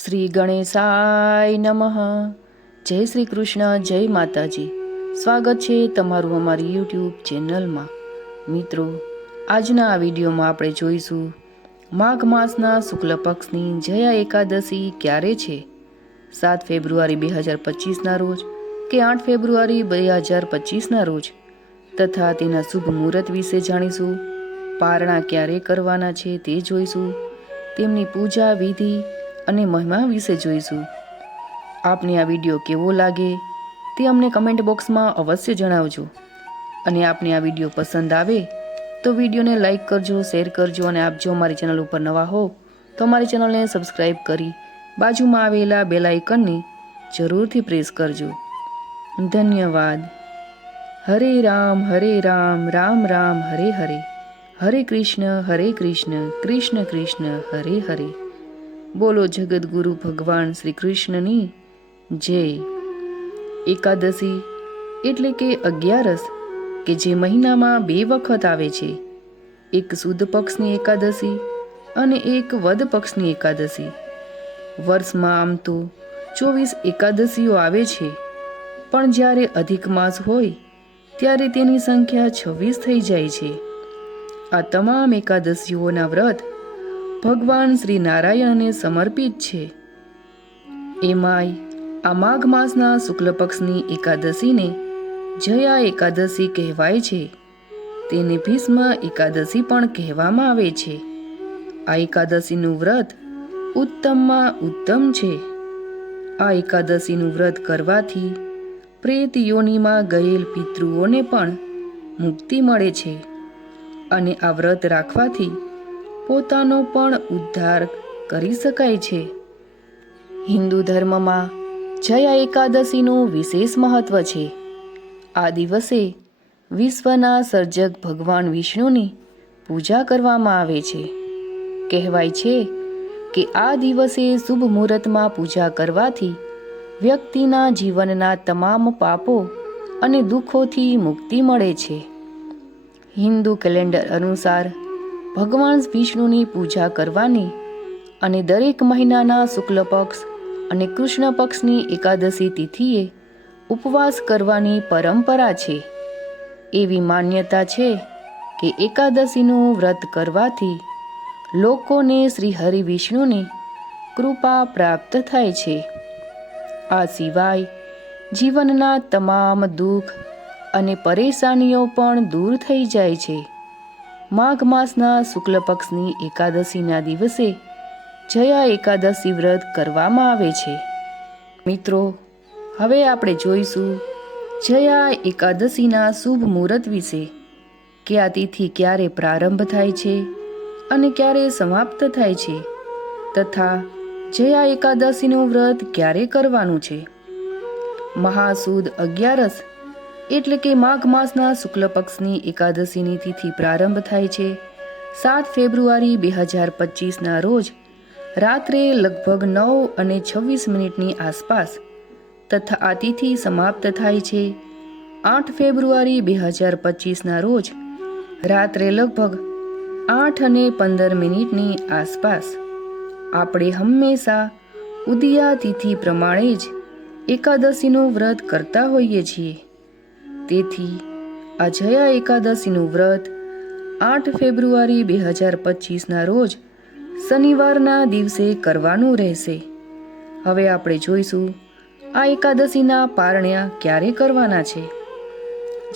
શ્રી ગણેશાય નમઃ. જય શ્રી કૃષ્ણ, જય માતાજી. સ્વાગત છે તમારું અમારી યુટ્યુબ ચેનલમાં. મિત્રો, આજના આ વિડીયોમાં આપણે જોઈશું, માઘ માસના શુક્લ પક્ષની જયા એકાદશી ક્યારે છે? સાત ફેબ્રુઆરી બે હજાર પચીસના રોજ કે આઠ ફેબ્રુઆરી બે હજાર પચીસના રોજ? તથા તેના શુભ મુહૂર્ત વિશે જાણીશું, પારણા ક્યારે કરવાના છે તે જોઈશું, તેમની પૂજા વિધિ અને મહિમા વિશે જોઈશું. આપને આ વીડિયો કેવો લાગે તે અમને કમેન્ટ બોક્સમાં અવશ્ય જણાવજો. અને આપને આ વીડિયો પસંદ આવે તો વિડીયોને લાઈક કરજો શેર કરજો અને આપ જો અમારી ચેનલ ઉપર નવા હો તો અમારી ચેનલને સબસ્ક્રાઈબ કરી બાજુમાં આવેલા બેલ આઇકનને જરૂરથી પ્રેસ કરજો. ધન્યવાદ. હરે રામ હરે રામ રામ રામ, હરે હરે. હરે કૃષ્ણ હરે કૃષ્ણ કૃષ્ણ કૃષ્ણ, હરે હરે. બોલો જગદગુરુ ભગવાન શ્રી કૃષ્ણની જય. એકાદશી એટલે કે અગિયારસ, કે જે મહિનામાં બે વખત આવે છે. એક સુદ પક્ષની એકાદશી અને એક વદ પક્ષની એકાદશી. વર્ષમાં આમ તો ચોવીસ એકાદશીઓ આવે છે. પણ જ્યારે અધિક માસ હોય, ત્યારે તેની સંખ્યા છવ્વીસ થઈ જાય છે. આ તમામ એકાદશીઓના વ્રત ભગવાન શ્રી નારાયણને સમર્પિત છે. એમાંય આ માઘ માસના શુક્લ પક્ષની એકાદશીને જયા એકાદશી કહેવાય છે. તેને ભીષ્મ એકાદશી પણ કહેવામાં આવે છે. આ એકાદશીનું વ્રત ઉત્તમમાં ઉત્તમ છે. આ એકાદશીનું વ્રત કરવાથી પ્રેત યોનિમાં ગયેલ પિતૃઓને પણ મુક્તિ મળે છે. અને આ વ્રત રાખવાથી પોતાનો પણ ઉદ્ધાર કરી શકાય છે. હિન્દુ ધર્મમાં જયા એકાદશીનું વિશેષ મહત્વ છે. આ દિવસે વિશ્વના સર્જક ભગવાન વિષ્ણુની પૂજા કરવામાં આવે છે. કહેવાય છે કે આ દિવસે શુભ મુહૂર્તમાં પૂજા કરવાથી વ્યક્તિના જીવનના તમામ પાપો અને દુઃખોથી મુક્તિ મળે છે. હિન્દુ કેલેન્ડર અનુસાર ભગવાન વિષ્ણુની પૂજા કરવાની અને દરેક મહિનાના શુક્લ પક્ષ અને કૃષ્ણ પક્ષની એકાદશી તિથિએ ઉપવાસ કરવાની પરંપરા છે. એવી માન્યતા છે કે એકાદશીનું વ્રત કરવાથી લોકોને શ્રી હરિ વિષ્ણુની કૃપા પ્રાપ્ત થાય છે. આ સિવાય જીવનના તમામ દુઃખ અને પરેશાનીઓ પણ દૂર થઈ જાય છે. માઘ માસના શુક્લ પક્ષની એકાદશીના દિવસે જયા એકાદશી વ્રત કરવામાં આવે છે. મિત્રો, હવે આપણે જોઈશું જયા એકાદશીના શુભ મુહૂર્ત વિશે, કે આ તિથિ ક્યારે પ્રારંભ થાય છે અને ક્યારે સમાપ્ત થાય છે, તથા જયા એકાદશીનું વ્રત ક્યારે કરવાનું છે. મહાસુદ અગિયારસ એટલે કે માઘ માસના શુક્લ પક્ષની એકાદશીની તિથિ પ્રારંભ થાય છે. સાત ફેબ્રુઆરી બે હજાર પચીસના રોજ રાત્રે લગભગ નવ અને છવ્વીસ મિનિટની આસપાસ તથા આ તિથિ સમાપ્ત થાય છે. આઠ ફેબ્રુઆરી બે હજાર પચીસના રોજ રાત્રે લગભગ આઠ અને પંદર મિનિટની આસપાસ આપણે હંમેશા ઉદિયા તિથિ પ્રમાણે જ એકાદશીનું વ્રત કરતા હોઈએ છીએ. તેથી આ જયા એકાદશીનું વ્રત આઠ ફેબ્રુઆરી બે હજાર પચીસના રોજ શનિવારના દિવસે કરવાનું રહેશે. હવે આપણે જોઈશું, આ એકાદશીના પારણ્યા ક્યારે કરવાના છે?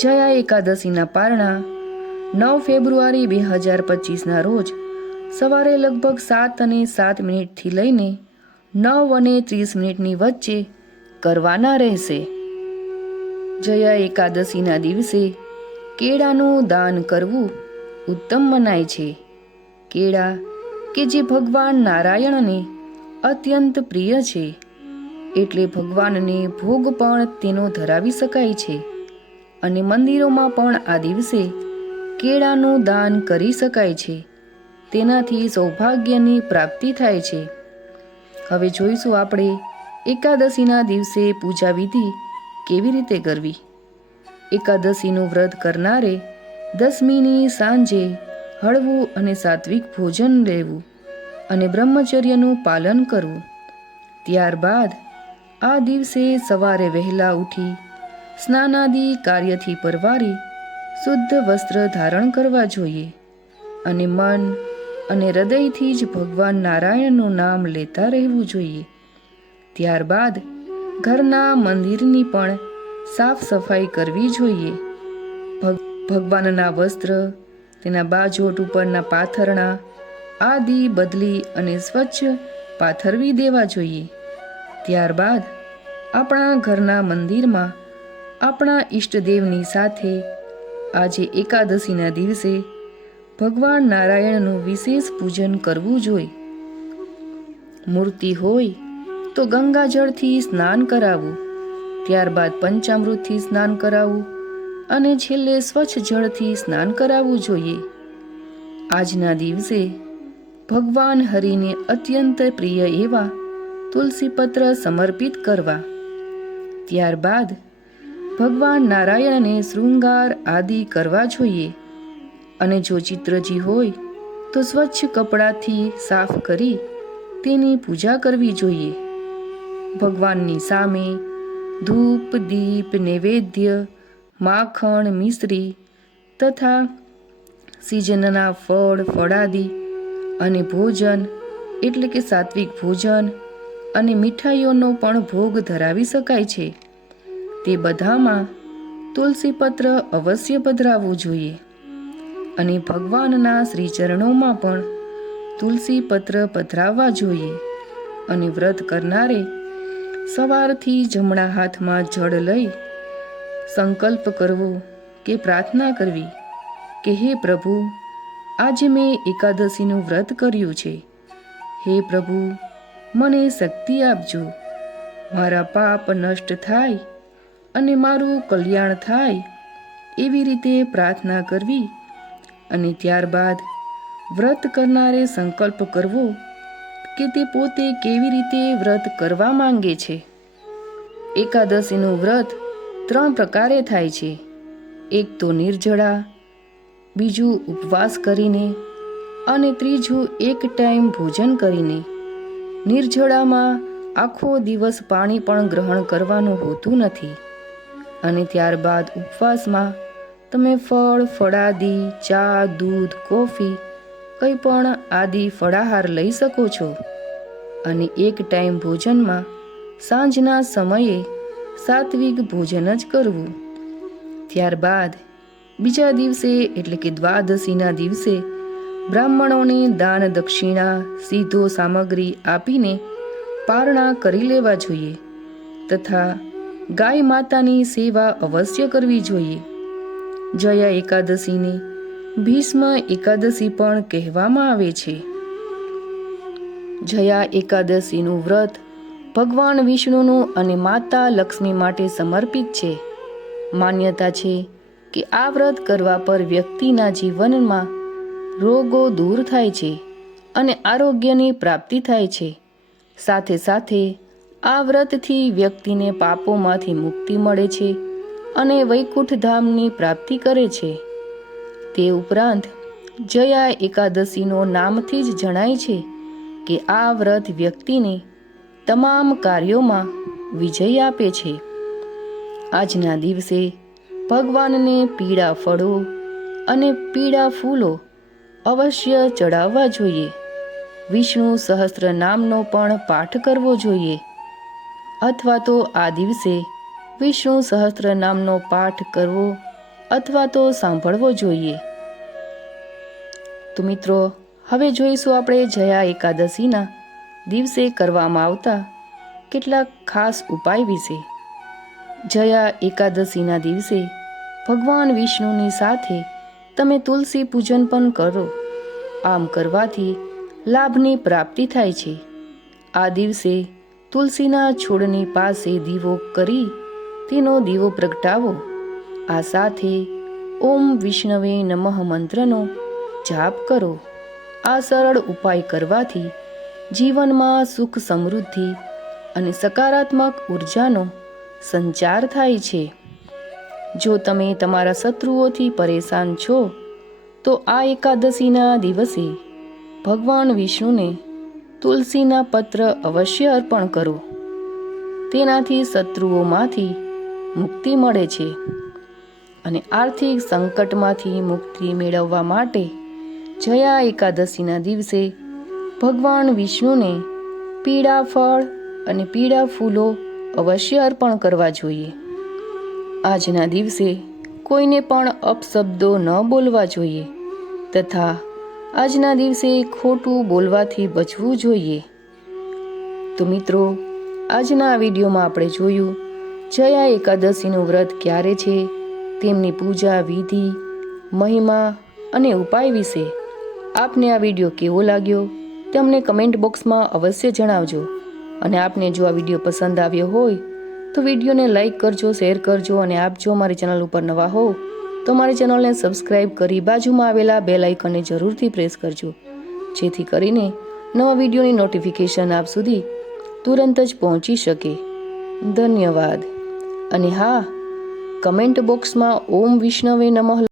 જયા એકાદશીના પારણા નવ ફેબ્રુઆરી બે હજાર પચીસના રોજ સવારે લગભગ સાત અને સાત મિનિટથી લઈને નવ અને ત્રીસ મિનિટની વચ્ચે કરવાના રહેશે. જયા એકાદશીના દિવસે કેળાનું દાન કરવું ઉત્તમ મનાય છે. કેળા કે જે ભગવાન નારાયણને અત્યંત પ્રિય છે, એટલે ભગવાનને ભોગ પણ તેનો ધરાવી શકાય છે અને મંદિરોમાં પણ આ દિવસે કેળાનું દાન કરી શકાય છે. તેનાથી સૌભાગ્યની પ્રાપ્તિ થાય છે. હવે જોઈશું આપણે એકાદશીના દિવસે પૂજા વિધિ કેવી રીતે કરવી? એકાદશીનું વ્રત કરનારે દસમીની સાંજે હળવું અને સાત્વિક ભોજન લેવું અને બ્રહ્મચર્યનું પાલન કરવું. ત્યારબાદ આ દિવસે સવારે વહેલા ઉઠી સ્નાનાદિ કાર્યથી પરવારી શુદ્ધ વસ્ત્ર ધારણ કરવા જોઈએ અને મન અને હૃદયથી જ ભગવાન નારાયણનું નામ લેતા રહેવું જોઈએ. ત્યારબાદ ઘરના મંદિરની પણ સાફ સફાઈ કરવી જોઈએ. ભગ- ભગવાનના વસ્ત્ર, તેના બાજોટ ઉપરના પાથરણા આદિ બદલી અને સ્વચ્છ પાથરવી દેવા જોઈએ. ત્યારબાદ આપણા ઘરના મંદિરમાં આપણા ઈષ્ટદેવની સાથે આજે એકાદશીના દિવસે ભગવાન નારાયણનું વિશેષ પૂજન કરવું જોઈએ. મૂર્તિ હોય તો ગંગાજળથી સ્નાન કરાવવું ત્યારબાદ પંચામૃતથી સ્નાન કરાવવું અને છેલ્લે સ્વચ્છ જળથી સ્નાન કરાવવું જોઈએ. આજના દિવસે ભગવાન હરિને અત્યંત પ્રિય એવા તુલસીપત્ર સમર્પિત કરવા. ત્યારબાદ ભગવાન નારાયણને શૃંગાર આદિ કરવા જોઈએ અને જો ચિત્રજી હોય તો સ્વચ્છ કપડાથી સાફ કરી તેની પૂજા કરવી જોઈએ. ભગવાનની સામે ધૂપ, દીપ, નૈવેદ્ય, માખણ, મિશ્રી તથા સિઝનના ફળ, ફળાદી અને ભોજન, એટલે કે સાત્વિક ભોજન અને મીઠાઈઓનો પણ ભોગ ધરાવી શકાય છે. તે બધામાં તુલસીપત્ર અવશ્ય પધરાવવું જોઈએ અને ભગવાનના શ્રીચરણોમાં પણ તુલસી પત્ર પધરાવવા જોઈએ અને વ્રત કરનારે સવારથી જમણા હાથમાં જળ લઈ સંકલ્પ કરવો કે પ્રાર્થના કરવી કે હે પ્રભુ, આજે મેં એકાદશીનું વ્રત કર્યું છે. હે પ્રભુ, મને શક્તિ આપજો. મારા પાપ નષ્ટ થાય અને મારું કલ્યાણ થાય એવી રીતે પ્રાર્થના કરવી અને ત્યારબાદ વ્રત કરનારે સંકલ્પ કરવો કે તે પોતે કેવી રીતે વ્રત કરવા માંગે છે? એકાદશીનું વ્રત ત્રણ પ્રકારે થાય છે. એક તો નિર્જળા, બીજું ઉપવાસ કરીને અને ત્રીજું એક ટાઈમ ભોજન કરીને. નિર્જળામાં આખો દિવસ પાણી પણ ગ્રહણ કરવાનું હોતું નથી. અને ત્યારબાદ ઉપવાસમાં તમે ફળ, ફળાદી, ચા, દૂધ, કોફી કંઈ પણ આદિ ફળાહાર લઈ શકો છો. અને એક ટાઈમ ભોજનમાં સાંજના સમયે સાત્વિક ભોજન જ કરવું. ત્યારબાદ બીજા દિવસે એટલે કે દ્વાદશીના દિવસે બ્રાહ્મણોને દાન દક્ષિણા, સીધો સામગ્રી આપીને પારણા કરી લેવા જોઈએ તથા ગાય માતાની સેવા અવશ્ય કરવી જોઈએ. જયા એકાદશીને ભીષ્મ એકાદશી પણ કહેવામાં આવે છે. જયા એકાદશીનું વ્રત ભગવાન વિષ્ણુનું અને માતા લક્ષ્મી માટે સમર્પિત છે. માન્યતા છે કે આ વ્રત કરવા પર વ્યક્તિના જીવનમાં રોગો દૂર થાય છે અને આરોગ્યની પ્રાપ્તિ થાય છે. સાથે સાથે આ વ્રતથી વ્યક્તિને પાપોમાંથી મુક્તિ મળે છે અને વૈકુંઠ ધામની પ્રાપ્તિ કરે છે. તે ઉપરાંત જયા એકાદશીનો નામથી જ જણાય છે કે આ વ્રત વ્યક્તિને તમામ કાર્યોમાં વિજય આપે છે. આજના દિવસે ભગવાનને પીળા ફળો અને પીળા ફૂલો અવશ્ય ચડાવવા જોઈએ. વિષ્ણુ સહસ્ત્ર નામનો પણ પાઠ કરવો જોઈએ. અથવા તો આ દિવસે વિષ્ણુ સહસ્ત્ર નામનો પાઠ કરવો અથવા તો સાંભળવો જોઈએ. તો મિત્રો, હવે જોઈશું આપણે જયા એકાદશીના દિવસે કરવામાં આવતા કેટલાક ખાસ ઉપાય વિશે. જયા એકાદશીના દિવસે ભગવાન વિષ્ણુની સાથે તમે તુલસી પૂજન પણ કરો. આમ કરવાથી લાભની પ્રાપ્તિ થાય છે. આ દિવસે તુલસીના છોડની પાસે દીવો કરી તેનો દીવો પ્રગટાવો. આ સાથે ઓમ વિષ્ણવે નમઃ મંત્રનો જાપ કરો. આ સરળ ઉપાય કરવાથી જીવનમાં સુખ સમૃદ્ધિ અને સકારાત્મક ઉર્જાનો સંચાર થાય છે. જો તમે તમારા શત્રુઓથી પરેશાન છો, તો આ એકાદશીના દિવસે ભગવાન વિષ્ણુને તુલસીના પત્ર અવશ્ય અર્પણ કરો. તેનાથી શત્રુઓમાંથી મુક્તિ મળે છે. અને આર્થિક સંકટમાંથી મુક્તિ મેળવવા માટે જયા એકાદશીના દિવસે ભગવાન વિષ્ણુને પીળા ફળ અને પીળા ફૂલો અવશ્ય અર્પણ કરવા જોઈએ. આજના દિવસે કોઈને પણ અપશબ્દો ન બોલવા જોઈએ તથા આજના દિવસે ખોટું બોલવાથી બચવું જોઈએ. તો મિત્રો, આજના વિડીયોમાં આપણે જોયું જયા એકાદશીનું વ્રત ક્યારે છે? તેમની પૂજા, વિધિ, મહિમા અને ઉપાય વિશે આપને આ વીડિયો કેવો લાગ્યો તે અમને કમેન્ટ બોક્સમાં અવશ્ય જણાવજો. અને આપને જો આ વીડિયો પસંદ આવ્યો હોય તો વિડીયોને લાઇક કરજો, શેર કરજો અને આપ જો મારી ચેનલ ઉપર નવા હો તો મારી ચેનલને સબસ્ક્રાઈબ કરી બાજુમાં આવેલા બે આઇકનને જરૂરથી પ્રેસ કરજો. જેથી કરીને નવા વિડીયોની નોટિફિકેશન આપ સુધી તુરંત જ પહોંચી શકે. ધન્યવાદ. અને હા કમેન્ટ બોક્સમાં ઓમ વિષ્ણવે નમઃ